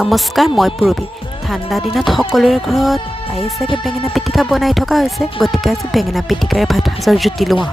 নমস্কাৰ, মই পূৰবী। ঠাণ্ডা দিনত সকলোৰে ঘৰত প্ৰায়ে চাগে বেঙেনা পিটিকা বনাই থকা হৈছে। গতিকে আজি বেঙেনা পিটিকাৰে ভাত সাজৰ জুতি লওঁ।